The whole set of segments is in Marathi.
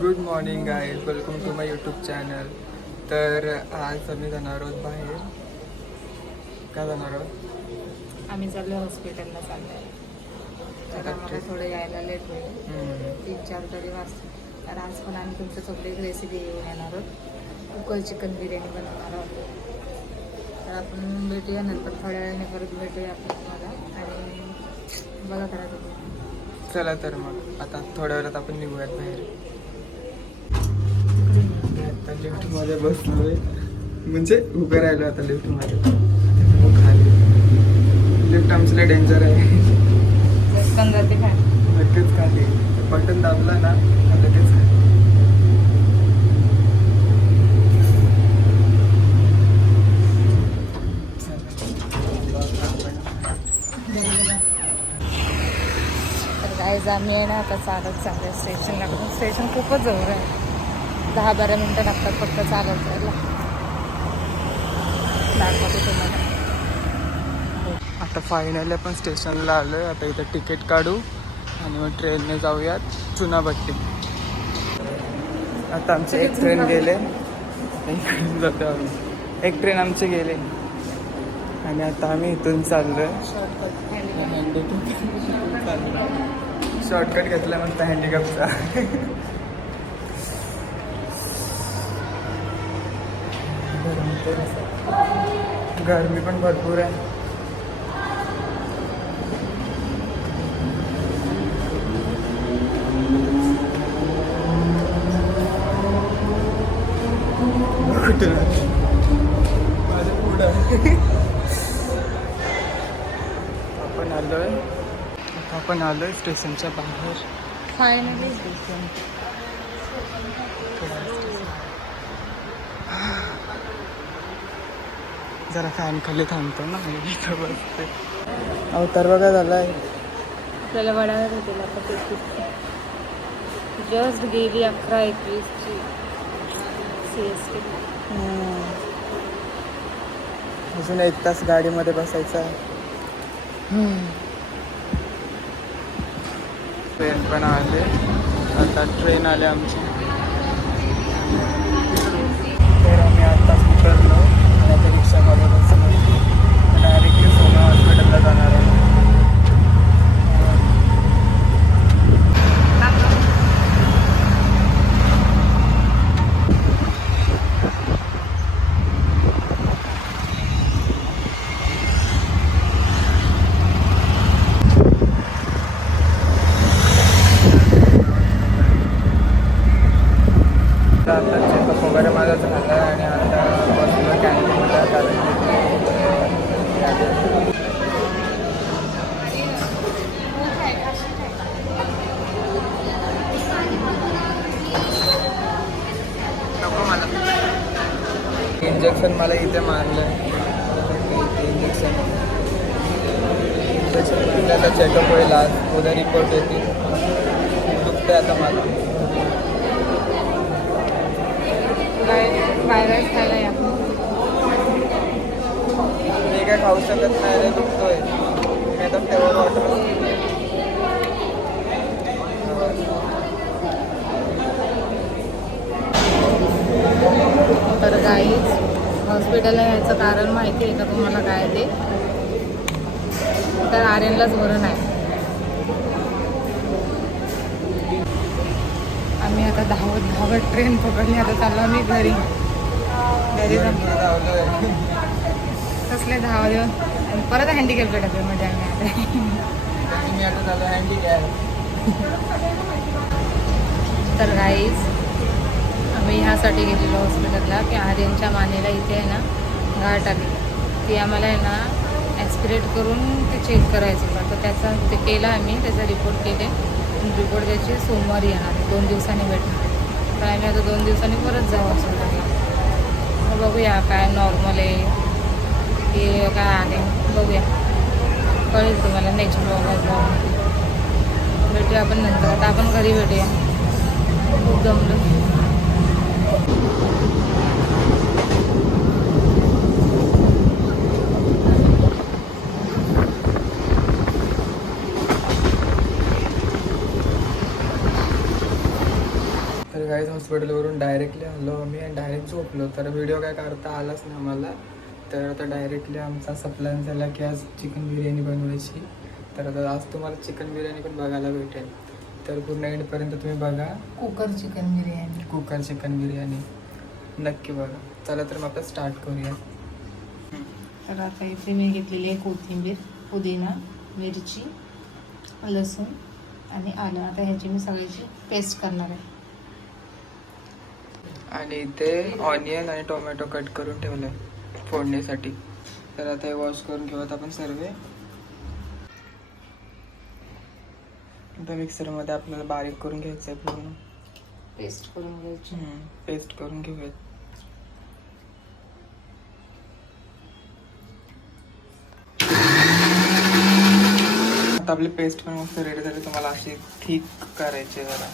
गुड मॉर्निंग आहे welcome to my YouTube channel तर आज आम्ही जाणार आहोत बाहेर. काय जाणार आहोत? आम्ही चाललो हॉस्पिटलला चाललोय. तर आम्हाला थोडं यायला लेट होईल. तीन चार तरी वाजता तर आज पण आम्ही तुमच्यासोबत एक रेसिपी घेऊन येणार आहोत. कुकर चिकन बिर्याणी बनवणार आहोत. तर आपण भेटूया नंतर. थोड्या वेळाने परत भेटूया आपण तुम्हाला. आणि बघा करा तुम्ही. चला तर मग. आता थोड्या वेळात आपण निघूयात बाहेर. आता लिफ्टमध्ये बसलोय. म्हणजे उभं राहिलो आता लिफ्टमध्ये खाली. लिफ्ट आमच्याला डेंजर आहे. पण जाते काय? लगेच खाली. बटन दाबला ना लगेच खाली. आम्ही आहे ना आता चालत चाललं स्टेशनला स्टेशन खूपच जवळ आहे. दहा बारा मिनटं लागतात फक्त चालत जायला दाखवते तुम्हाला. आता फायनली आपण स्टेशनला आलो आहे आता इथं तिकीट काढू आणि मग ट्रेनने जाऊयात चुनाभट्टी. आता आमचे एक ट्रेन गेले. इकडून जातो आम्ही. एक ट्रेन आमचे गेले. आणि आता आम्ही इथून चाललो शॉर्टकट घेतला मस्त हँडिकॅपचा गरमी पण भरपूर आहे. पुढं आपण आलोय. आपण आलोय स्टेशनच्या बाहेर. Finally station. जरा फॅन खाली थांबतो ना इथं बसते. अवतार बघा झालाय. आपल्याला वडायला भेटेल आता जस्ट गेली अकरा एकवीसची. सी एस टी अजून एक तास गाडीमध्ये बसायचं आहे. ट्रेन पण आले. आता ट्रेन आले आमची. तर आम्ही आता उतरलो. सोना हॉस्पिटलला जाणार आहे आता आता चेकअप वगैरे माझा झाला आहे आणि आता बसलो कॅन्टीनला कारण की नको मला इंजेक्शन मला इथे मारलं. इंजेक्शन आता चेकअप होईल आज. उद्या रिपोर्ट येतील. दुखते आता मला. या. मी काय खाऊ शकत नाही रे दुखतोय मी आता फ्लेवर वॉटर तर गाईच हॉस्पिटलला यायचं कारण माहिती आहे का तुम्हाला काय ते? तर आर्यनलाच बरं नाही आम्ही आता धावत धावत ट्रेन पकडली आता चाललो आम्ही घरी. घरी कसले धावा देऊन आणि परत हँडिकॅप भेटत म्हणजे आम्ही आता. तर गाईज आम्ही ह्यासाठी गेलेलो हॉस्पिटलला की आर्यनच्या मानेला इथे आहे ना घाट आली ती आम्हाला आहे ना ॲक्सपिरेट करून ते चेक करायचं. होतं तर त्याचा ते केलं आम्ही त्याचा रिपोर्ट केले. रिपोर्ट त्याची सोमवारी येणार आहे दोन दिवसांनी भेटणार तर आम्ही आता दोन दिवसांनी परत जाऊ हॉस्पिटलला. मग बघूया काय नॉर्मल आहे की काय आहे. बघूया. कळेल तुम्हाला नेक्स्ट ब्लॉग जाऊन भेटूया आपण नंतर. आता आपण घरी भेटूया. खूप जमलं काहीच हॉस्पिटलवरून डायरेक्टली आलो आम्ही आणि डायरेक्ट झोपलो. तर व्हिडिओ काय काढता आलाच नाही आम्हाला. तर आता डायरेक्टली आमचा असा प्लॅन झाला की आज चिकन बिर्याणी बनवायची. तर आता आज तुम्हाला चिकन बिर्याणी पण बघायला भेटेल. तर पूर्ण एंडपर्यंत तुम्ही बघा. Cooker chicken biryani. Cooker chicken biryani. नक्की बघा. चला तर मग आपण स्टार्ट करूया. तर आता इथे मी घेतलेली आहे कोथिंबीर पुदिना मिरची लसूण आणि आलं. आता ह्याची मी सगळ्याची पेस्ट करणार आहे. आणि इथे ऑनियन आणि टोमॅटो कट करून ठेवलं आहे फोडणीसाठी. तर आता हे वॉश करून घेऊयात आपण सर्व. आता मिक्सरमध्ये आपल्याला बारीक करून घ्यायचं आहे पूर्ण. पेस्ट करून घ्यायची? पेस्ट करून घेऊयात. आता आपली पेस्ट पण मस्त रेडी झाली. तुम्हाला अशी थिक करायची आहे जरा.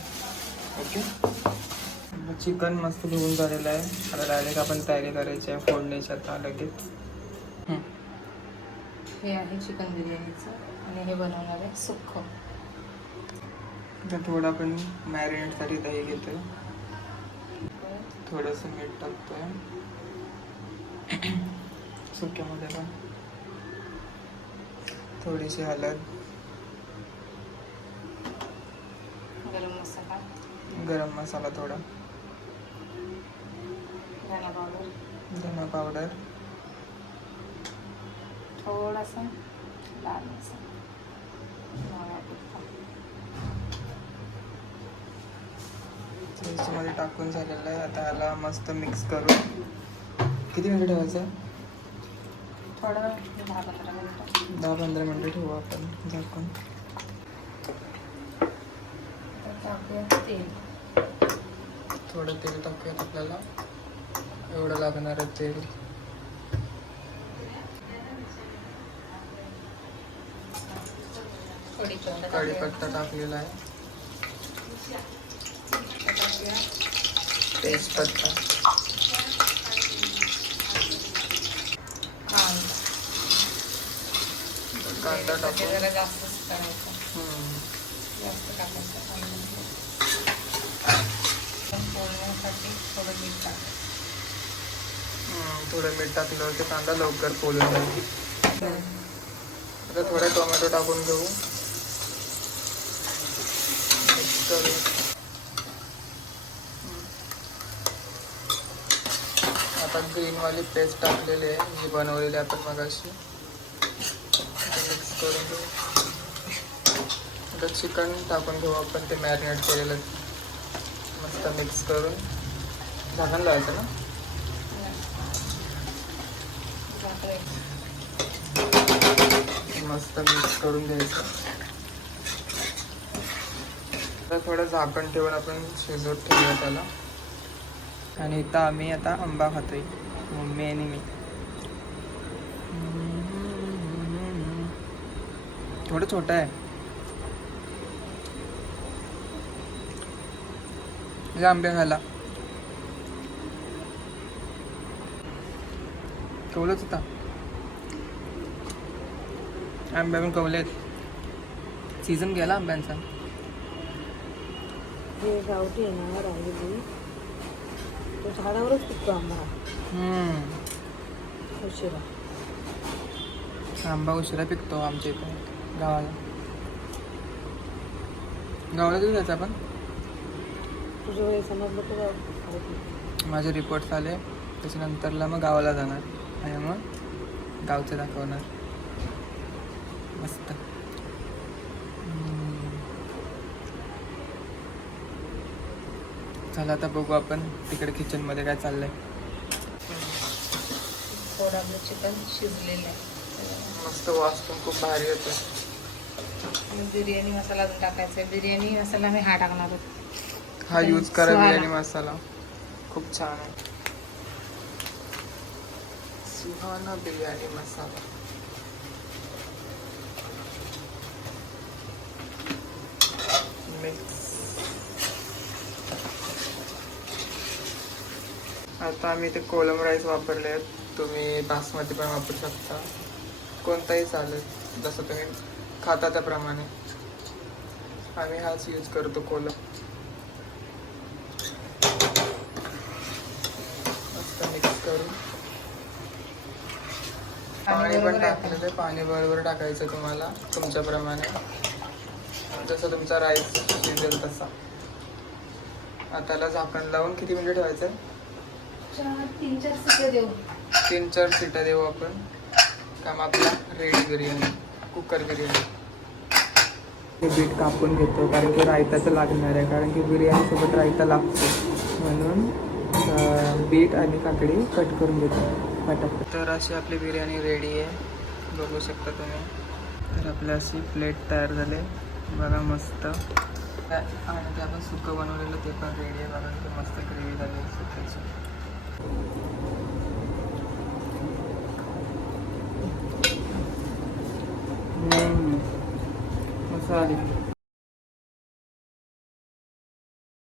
ओके चिकन मस्त धुवून झालेलं आहे. आता डायरेक्ट आपण तयारी करायची आहे फोडणीची आता लगेच. हम्म. हे आहे चिकन बिर्याणीचं आणि हे बनवणार आहे सुक्क आता थोडं आपण मॅरिनेटसाठी दही घेतोय थोडंसं मीठ टाकतोय. सुक्यामध्ये पण. थोडीशी हळद. गरम मसाला. गरम मसाला थोडा. धना पावडर धना पावडर थोडासा लाल मसाला. धना टाकून झालेलं आहे. आता याला मस्त मिक्स करून किती मिनिटं ठेवायचं? थोडं दहा पंधरा मिनिटं दहा पंधरा ठेवू आपण झाकून. टाकूया तेल थोडं तेल टाकूयात आपल्याला. एवढं लागणार आहे तेल. कढीपत्ता टाकलेला आहे. तेजपत्ता कांदा टाकून. जरा जास्तच करायचं. हम्म. जास्त टाकायचं कांदा पण फोडण्यासाठी थोडं मीठ टाकायचं हम्म, थोडं मीठ ते कांदा लवकर जाईल आता थोडे टोमॅटो टाकून घेऊ Mix करू. हम्म. आता ग्रीनवाली पेस्ट टाकलेली आहे. जी बनवलेली आहे मग मगाशी. मिक्स करून घेऊ. आता चिकन टाकून घेऊ आपण. ते मॅरिनेट केलेलं मस्त मिक्स करून. झाकण लावायचं ना? मस्त मिक्स करून घ्यायचं. तर थोडं झाकण ठेवून आपण शिजवत ठेवूया त्याला. आणि इथं आम्ही आता आंबा खातोय. मम्मी आणि मी. थोडं छोटं आहे. आंबे खायला. कवलंच होता आंबे पण कवले सीझन गेला आंब्यांचा. हे गावठी आहे ना राहिलेली तो झाडावरच पिकतो आंबा. हम्म. उशिरा. आंबा उशिरा पिकतो आमच्या इथे गावाला. गावाला कधी जायचं आपण? तुझं हे समजलं तर माझे रिपोर्ट्स आले त्याच्यानंतरला मग गावाला जाणार. आणि मग गावचं दाखवणार. मस्त. चला आता बघू आपण तिकडे किचनमध्ये काय चाललंय. थोडं आपलं चिकन शिजलेलं आहे. मस्त वास पण खूप भारी येतो आणि बिर्याणी मसाला अजून टाकायचा आहे. बिर्याणी मसाला मी हा टाकणार होते हा यूज करा. बिर्याणी मसाला. खूप छान आहे. सुहाना बिर्याणी मसाला. आता आम्ही ते कोलम राईस वापरले आहेत. तुम्ही बासमती पण वापरू शकता. कोणताही चालेल. जसं तुम्ही खाता त्याप्रमाणे. आम्ही हाच यूज करतो कोलम. मिक्स करून. पाणी पण टाकलं ते पाणी बरोबर टाकायचं तुम्हाला. तुमच्याप्रमाणे. जसं तुमचा राईस शिजेल तसा. आताला झाकण लावून किती मिनिट ठेवायचं? चार तीन चार सिटं देऊ. तीन चार सीटा देऊ आपण. काम आपला ready biryani cooker biryani. Beet कापून घेतो कारण की रायताचं लागणार आहे कारण की बिर्याणीसोबत रायता लागतो. म्हणून बीट आणि काकडी कट करून घेतो पटापट. तर अशी आपली बिर्याणी रेडी आहे. बघू शकता तुम्ही. तर आपली अशी प्लेट तयार झाले. बघा मस्त. आणि ते आपण सुकं बनवलेलं ते पण रेडी आहे. बघा ते मस्त ग्रेव्ही झाली सुक्याची हम्म. मस्त आली